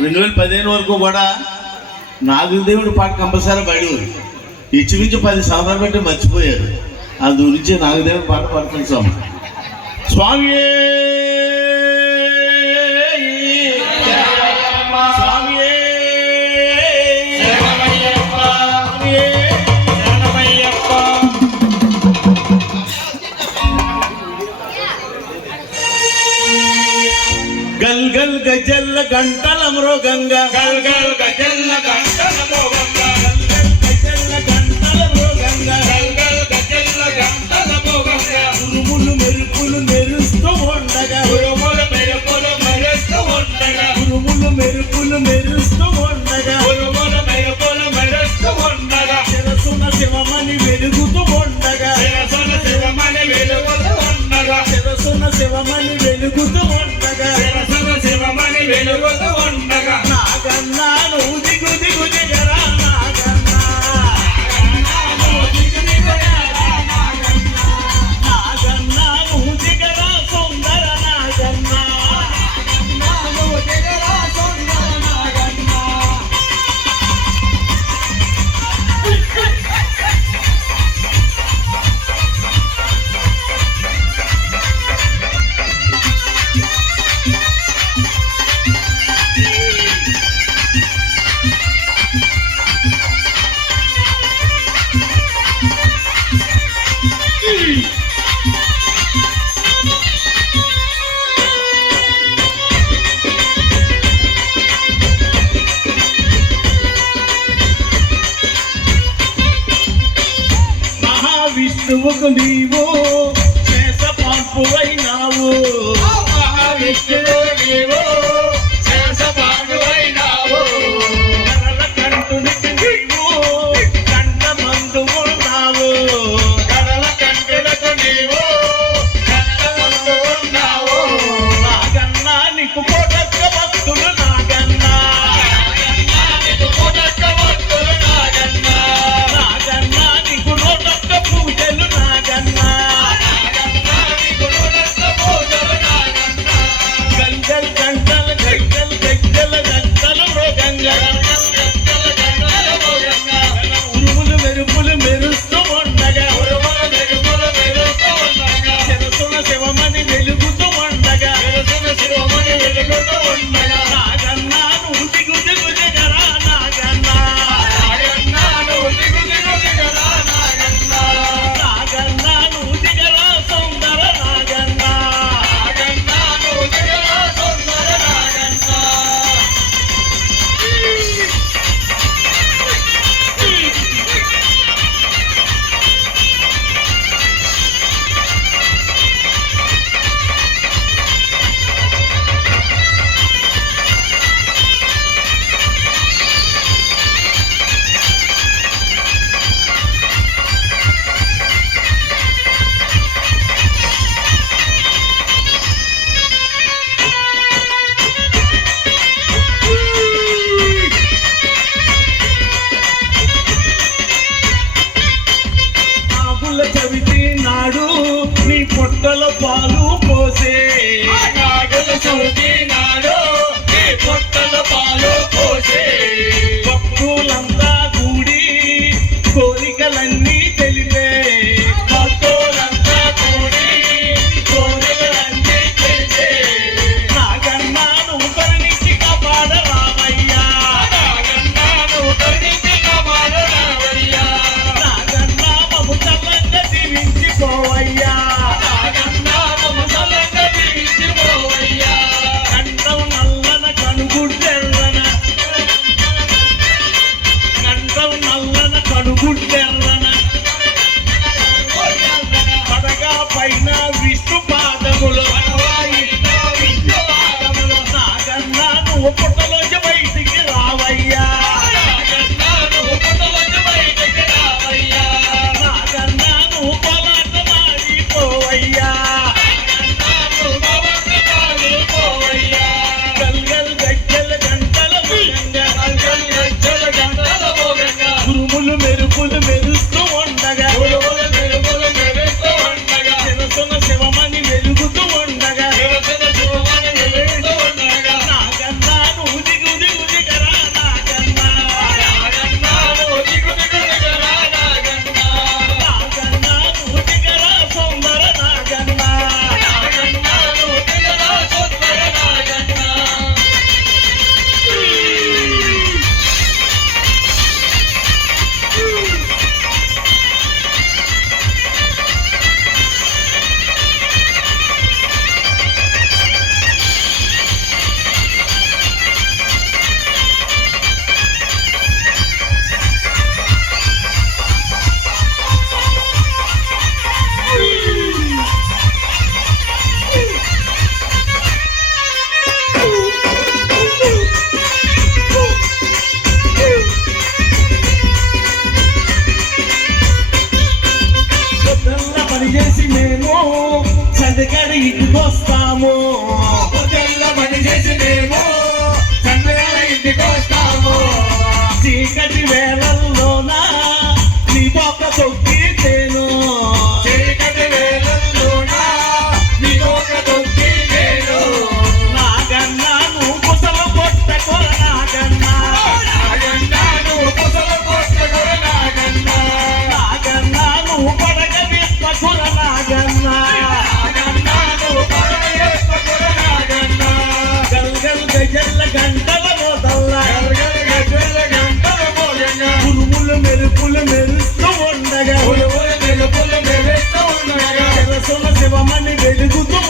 2015 వరకు కూడా నాగదేవుడి పాట కంపల్సరీ పాడేవారు. ఇంచుమించు 10 సంవత్సరాలు బట్టి మర్చిపోయారు. అందు గురించి నాగదేవుడి పాట పాడుతుంది స్వామి. స్వామి గల్ గల్ గజల్ల గంటల మృగంగా గల్ గల్ గజల్ల గంటల మృగంగా గల్ గల్ గజల్ల గంటల మృగంగా గల్ గల్ గజల్ల గంటల మృగంగా ఉరుములు మెరుపులు మెరుస్తూ ఉండగా ఉరుములు మెరుపులు మెరుస్తూ ఉండగా ఉరుములు మెరుపులు మెరుస్తూ ఉండగా ఉరుములు మెరుపులు మెరుస్తూ ఉండగా శిరసున శివమణి వెలుగుతూ ఉండగా శిరసున శివమణి వెలుగుతూ ఉండగా శిరసున శివమణి వెలుగుతూ ఉండగా శివమణి వెలుగుతూ ఉండగా నాగన్నా నువ్వు దిగు దిగు దిగరా నాగన్నా నాగన్నా నువ్వు దిగరా సుందర నాగన్నా నువ్వు దిగరా సుందర నాగన్నా. మహావిష్ణువుకు నీవు చేస పాంపువైనావు. మహావిష్ణువు నీవు చేస పాంపువైనావు. కరల కంటునికి నీవు కంట మందు ఉన్నావు. కరల కంటులకు నీవు కంట మందు ఉన్నావు. నాగన్నా నీకు కోటక్క భక్తులు నాగన్నా నీకు కోటక్క భక్తులు నాగన్నా. నాగన్నా నీకు నోటక్క పూజలు నాగన్నా నీకు నోటక్క పూజలు నాగన్నా. గంటలు గంటలు గంటలు గంటలు గంటలు మృగంగా ఉరుములు మెరుపులు మెరుస్తూ ఉండగా ఉరుములు మెరుపులు మెరుస్తూ ఉండగా శిరసున శివమణి వెలుగుతూ ఉండగా శిరసున శివమణి వెలుగుతూ ఉండగా నాగన్నా నువ్వు దిగు దిగు దిగరా నాగన్నా నాగన్నా నువ్వు దిగు దిగు దిగరా నాగన్నా నాగన్నా నువ్వు దిగరా సుందర నాగన్నా నాగన్నా నువ్వు దిగరా సుందర నాగన్నా. నాగుల చవితి నాడు నీ పొట్టల పాలు పోసే. నాగుల చవితి నాడు నీ పొట్టల పాలు పోసే. భక్తులంతా కూడి కోరికలన్నీ తెలిపే. భక్తులంతా కూడి కోరికలన్నీ తెలిపే. నాగన్నా నువ్వు కరుణించి కాపాడ రామయ్యా. నాగన్నా నువ్వు కరుణించి కాపాడ రామయ్యా. నాగన్నా మమ్ము చల్లంగా దీవించిపోవయ్యా. నాగన్నా మమ్ము చల్లంగా దీవించిపోవయ్యా. కంఠం నల్లన కనుగుడ్డెర్రన కంఠం నల్లన కనుగుడ్డెర్రన పడగా పైన విష్ణు పాదములు నాగన్నా నువ్వు పుట్టలోంచి బయటికి రావయ్యా. నాగన్నా నువ్వు పుట్టలోంచి బయటికి రావయ్యా. నాగన్నా నువ్వు పోలాట మాడిపోవయ్యా. నాగన్నా నువ్వు పోలాట మాడిపోవయ్యా. గల్ గల్ గజ్జల గంటల మృగంగా గల్ గల్ గజ్జల గంటల మృగంగా ఉరుములు మెరుపులు మెరుస్తూ ఉండగా ఉరుములు మెరుపులు మెరుస్తూ ఉండగా శిరసున శివమణి వెలుగుతూ ఉండగా శిరసున శివమణి వెలుగుతూ ఉండగా నాగన్నా నువ్వు వస్తాము, తెల్లమని చేసి మేము చంద్రయాల ఇంటికి వస్తాము. చీకటి వేళల్లోనా నీ తోక తొక్కితేను, చీకటి వేళల్లోన నీ తోక తొక్కి నేను. నాగన్నా నువ్వు కుసలు కొట్టకొర నాగన్నా, నాగన్నా నువ్వు కుసలు కొట్టకొర నాగన్నా, నాగన్నా నువ్వు పడగ విప్పకొర నాగన్నా, నాగన్నా నువ్వు పడగ విప్పకొర నాగన్నా. గల్గల్ గజల్ల గంటల మోతల్లా గల్గల్ గజల్ల గంటల మోగంగా ఉరుములు మెరుపులు మెరుస్తూ ఉండగా ఉలువులు మెరుపులు మెరుస్తూ ఉండగా తెరసుల శివమణి వెలుగుతూ